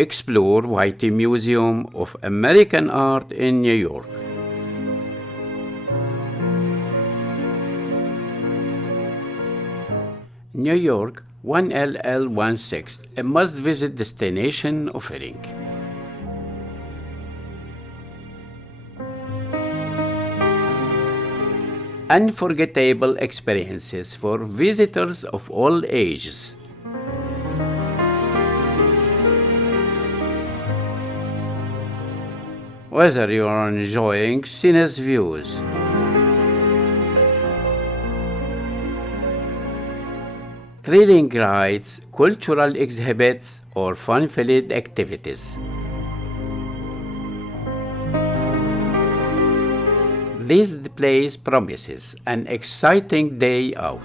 explore Whitney Museum of American Art in New York. New York, 1LL16, a must-visit destination offering. Unforgettable experiences for visitors of all ages. Whether you are enjoying scenic views, thrilling rides, cultural exhibits, or fun-filled activities. This place promises an exciting day out.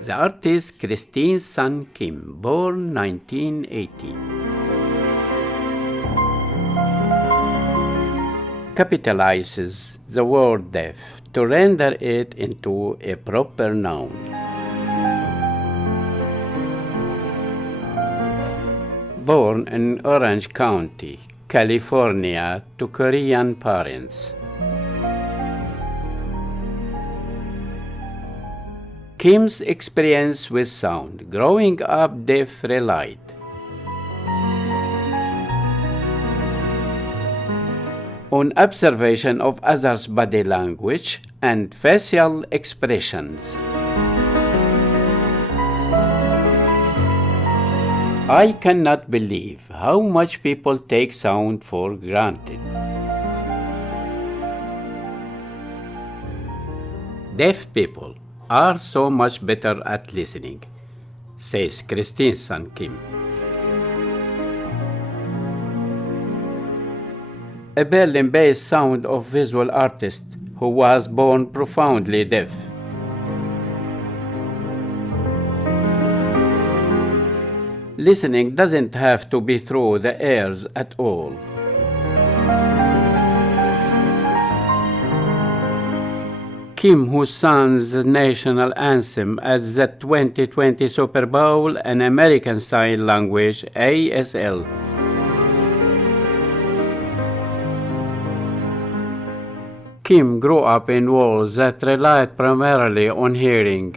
The artist Christine's son Kim, born 1980, capitalizes the word deaf to render it into a proper noun. Born in Orange County, California, to Korean parents, Kim's experience with sound, growing up deaf, relied on observation of others' body language and facial expressions. I cannot believe how much people take sound for granted. Deaf people are so much better at listening, says Christine's son Kim. A Berlin-based sound of visual artist who was born profoundly deaf. Listening doesn't have to be through the ears at all. Kim, who sings the national anthem at the 2020 Super Bowl in American Sign Language, ASL. Kim grew up in worlds that relied primarily on hearing.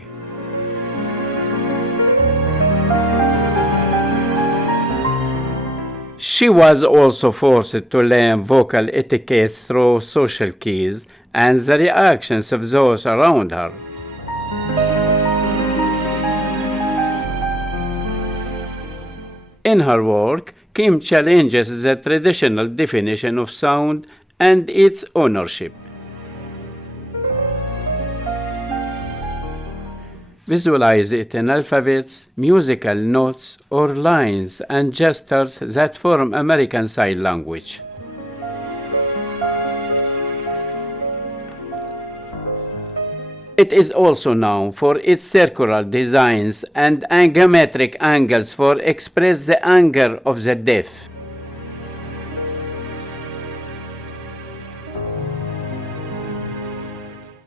She was also forced to learn vocal etiquette through social cues and the reactions of those around her. In her work, Kim challenges the traditional definition of sound and its ownership. Visualize it in alphabets, musical notes, or lines and gestures that form American Sign Language. It is also known for its circular designs and geometric angles for express the anger of the deaf.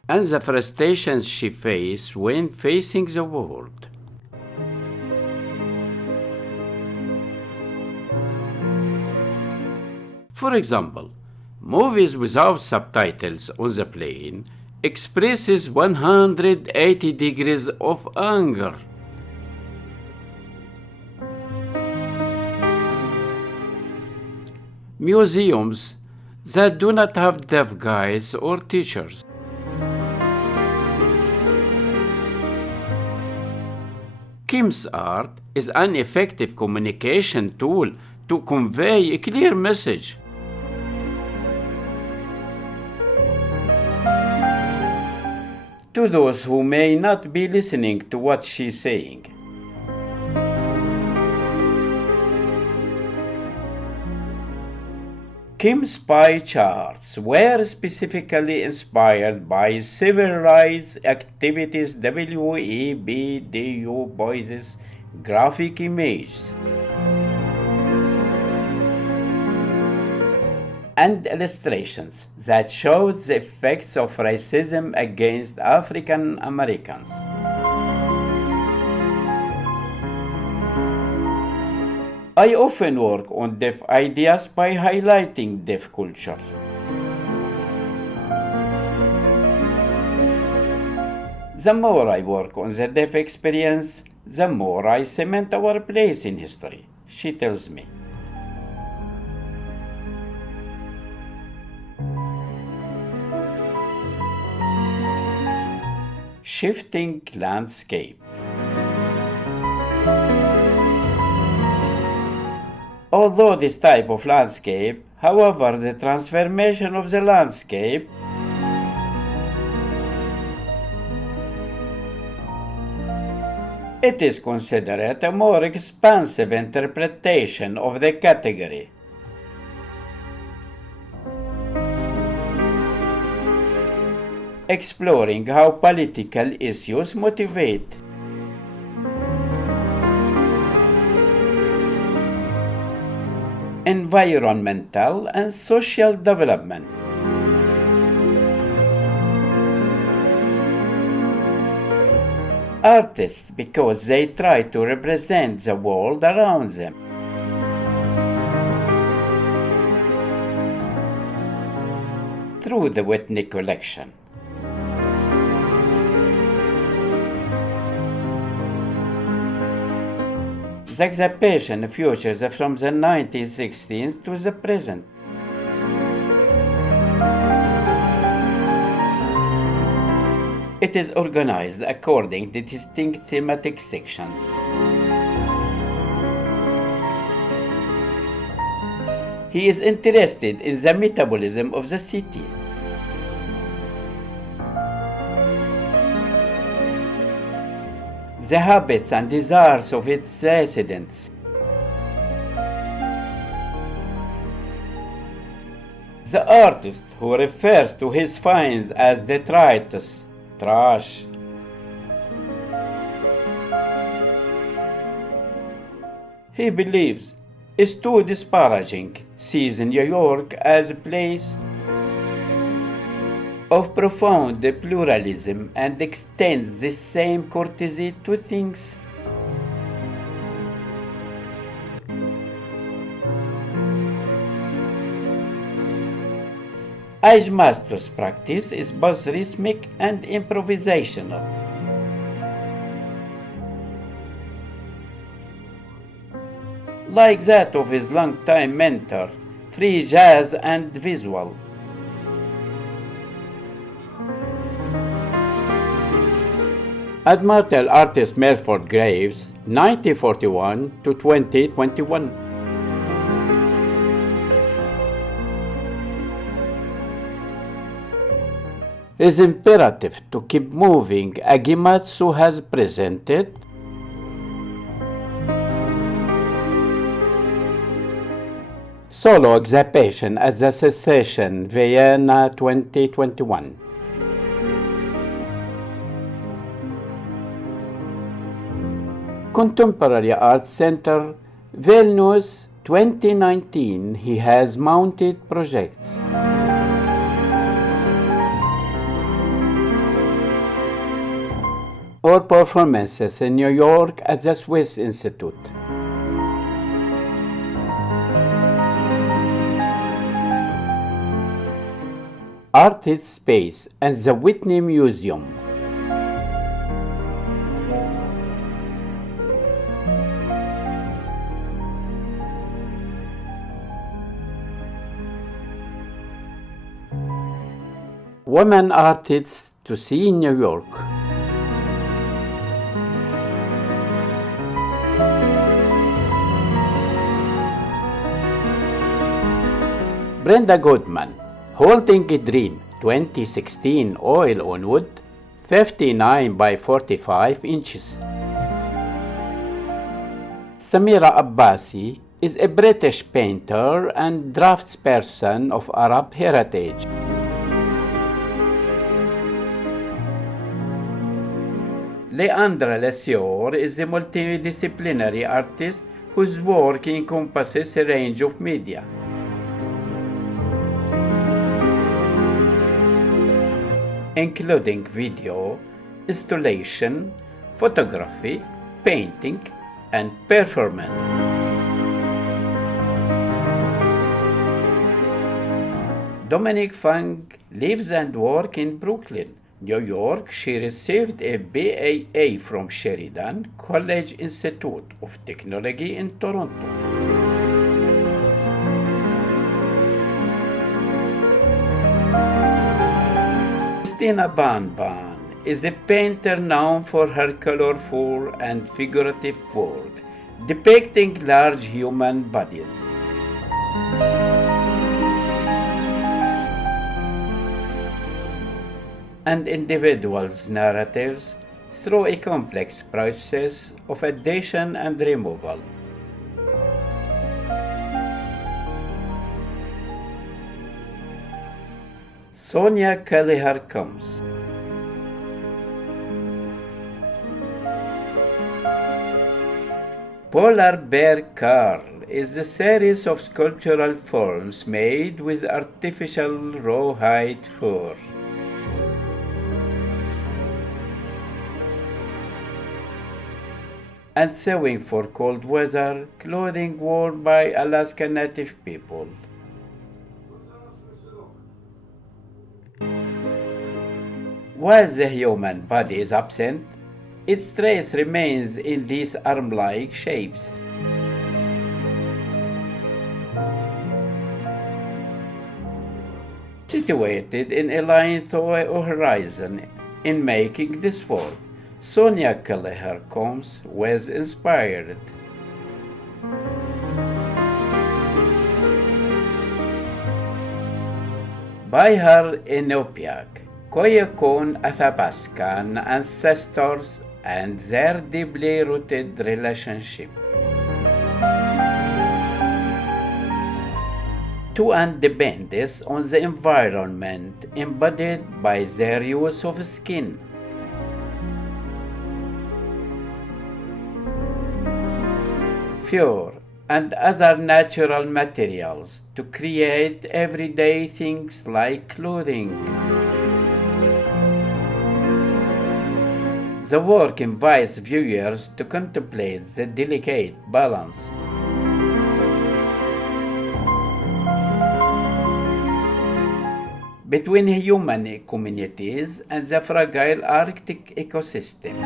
And the frustrations she faced when facing the world. For example, movies without subtitles on the plane expresses 180 degrees of anger. Museums that do not have deaf guides or teachers. Kim's art is an effective communication tool to convey a clear message. To those who may not be listening to what she's saying. Kim's pie charts were specifically inspired by civil rights activists W.E.B. Du Bois's graphic images. and illustrations that showed the effects of racism against African Americans. I often work on deaf ideas by highlighting deaf culture. The more I work on the deaf experience, the more I cement our place in history, she tells me. Shifting landscape. Although this type of landscape, however, the transformation of the landscape it is considered a more expansive interpretation of the category. Exploring how political issues motivate environmental and social development. Artists because they try to represent the world around them. Through the Whitney collection. The exhibition features from the 1960s to the present. It is organized according to distinct thematic sections. He is interested in the metabolism of the city. The habits and desires of its residents. The artist who refers to his finds as detritus, trash. He believes it's too disparaging, sees New York as a place of profound pluralism and extends the same courtesy to things. Ajmasto's practice is both rhythmic and improvisational. Like that of his longtime mentor, free jazz and visual. Admirable artist Melford Graves, 1941 to 2021. It is imperative to keep moving. Agimatsu has presented solo exhibition at the Secession, Vienna 2021. Contemporary Art Center, Vilnius 2019. He has mounted projects. Or performances in New York at the Swiss Institute. Artist Space and the Whitney Museum. Women artists to see in New York. Brenda Goodman, Holding a Dream, 2016, oil on wood, 59 by 45 inches. Samira Abbasi is a British painter and draftsperson of Arab heritage. Leandra Lesior is a multidisciplinary artist whose work encompasses a range of media. including video, installation, photography, painting, and performance. Dominique Fung lives and works in Brooklyn, New York. She received a BAA from Sheridan College Institute of Technology in Toronto. Christina Banban is a painter known for her colorful and figurative work depicting large human bodies. And individuals' narratives through a complex process of addition and removal. Sonia Kelleher comes. Polar Bear Carl is the series of sculptural forms made with artificial rawhide fur. And sewing for cold weather, clothing worn by Alaska Native people. While the human body is absent, its trace remains in these arm-like shapes. Situated in a line through a horizon in making this work, Sonia Kelleher Combs was inspired. By her Inupiaq, Koyukon Athabascan ancestors and their deeply rooted relationship. To and dependence on the environment embodied by their use of skin. Fur and other natural materials to create everyday things like clothing. The work invites viewers to contemplate the delicate balance between human communities and the fragile Arctic ecosystem.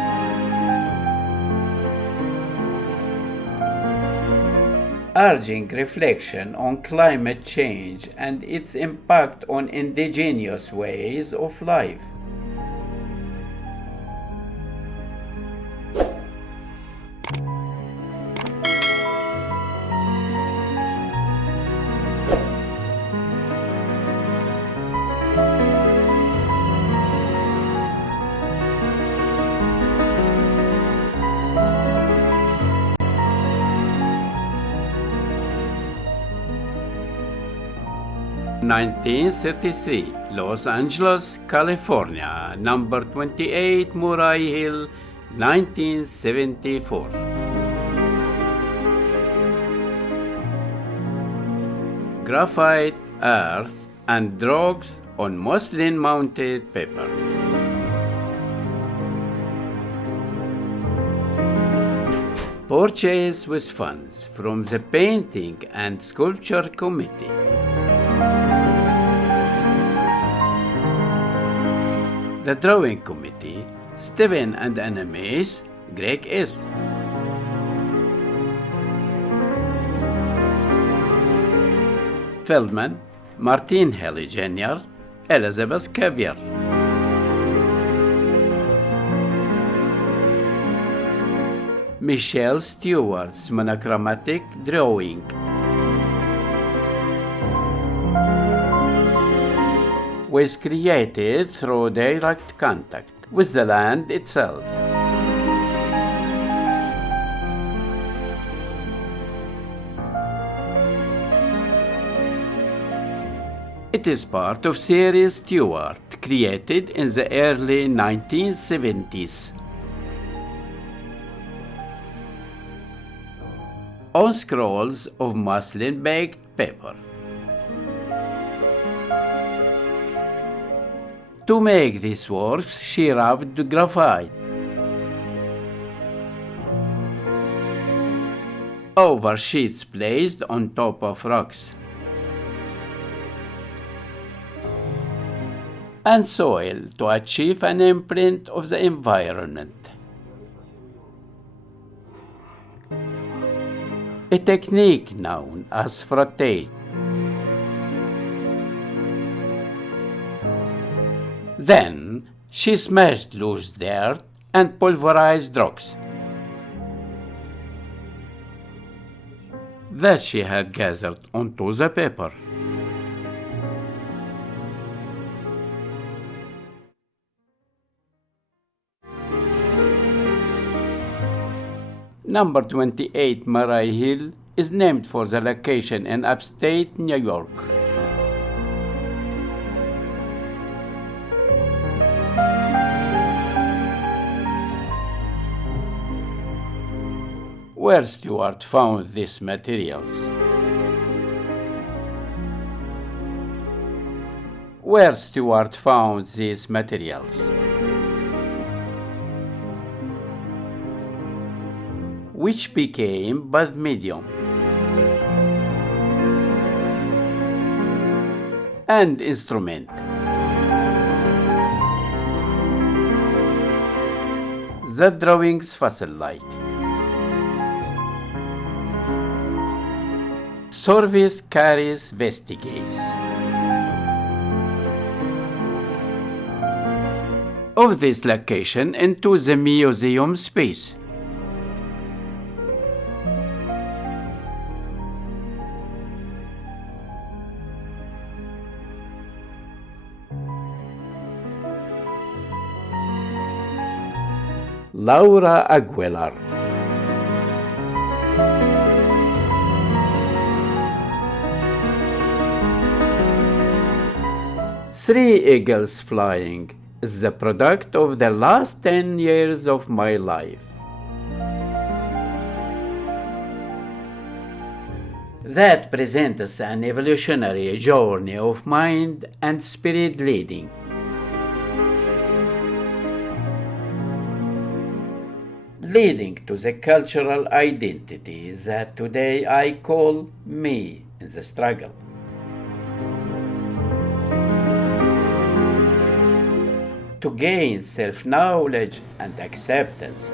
Urging reflection on climate change and its impact on indigenous ways of life. (1933), Los Angeles, California, number 28 Murray Hill, 1974. Graphite, earth, and drugs on muslin-mounted paper. Purchased with funds from the Painting and Sculpture Committee. The Drawing Committee, Stephen and Anna Mays, Greg S. Feldman, Martin Haley Jr., Elizabeth Cavier. Michelle Stuart's monochromatic drawing. Was created through direct contact with the land itself. It is part of series Stuart, created in the early 1970s. On scrolls of muslin-baked paper. To make these works, she rubbed graphite over sheets placed on top of rocks and soil to achieve an imprint of the environment. A technique known as frottage. Then she smashed loose dirt and pulverized rocks that she had gathered onto the paper. Number 28 Murray Hill is named for the location in upstate New York. Where Stuart found these materials. Where Stuart found these materials. Which became Bath medium and instrument. The drawings fossil-like. Service carries vestiges of this location into the museum space. Laura Aguilar. Three Eagles Flying is the product of the last 10 years of my life. That presents an evolutionary journey of mind and spirit leading to the cultural identity that today I call me in the struggle. To gain self-knowledge and acceptance.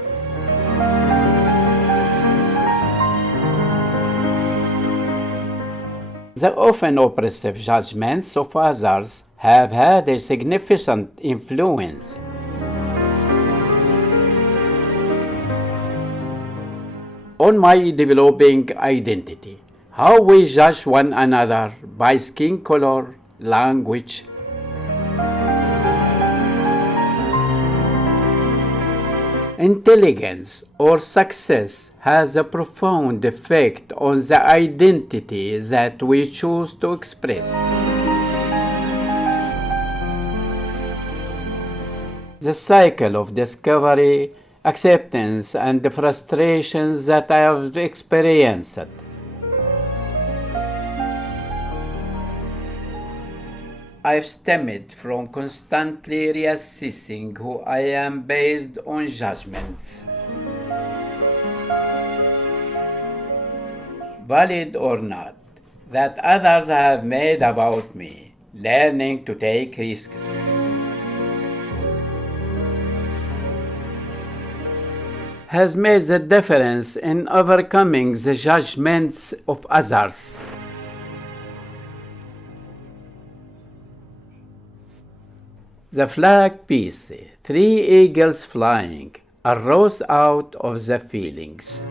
The often oppressive judgments of others have had a significant influence on my developing identity. How we judge one another by skin color, language, intelligence, or success has a profound effect on the identity that we choose to express. The cycle of discovery, acceptance, and the frustrations that I have experienced I've stemmed from constantly reassessing who I am based on judgments, valid or not, that others have made about me, learning to take risks. Has made the difference in overcoming the judgments of others. The flag piece, Three Eagles Flying, arose out of the feelings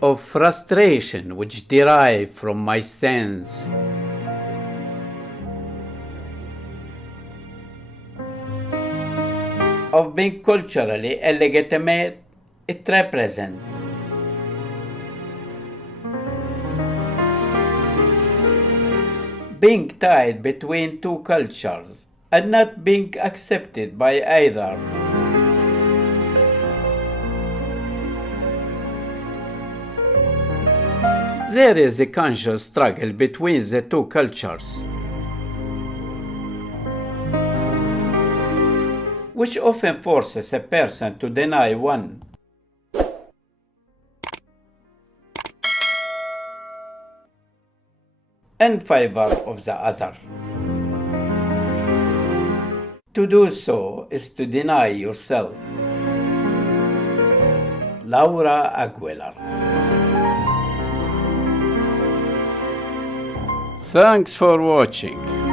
of frustration which derive from my sense of being culturally illegitimate. It represents being tied between two cultures and not being accepted by either. there is a conscious struggle between the two cultures, which often forces a person to deny one in favor of the other. To do so is to deny yourself. Laura Aguilar. Thanks for watching.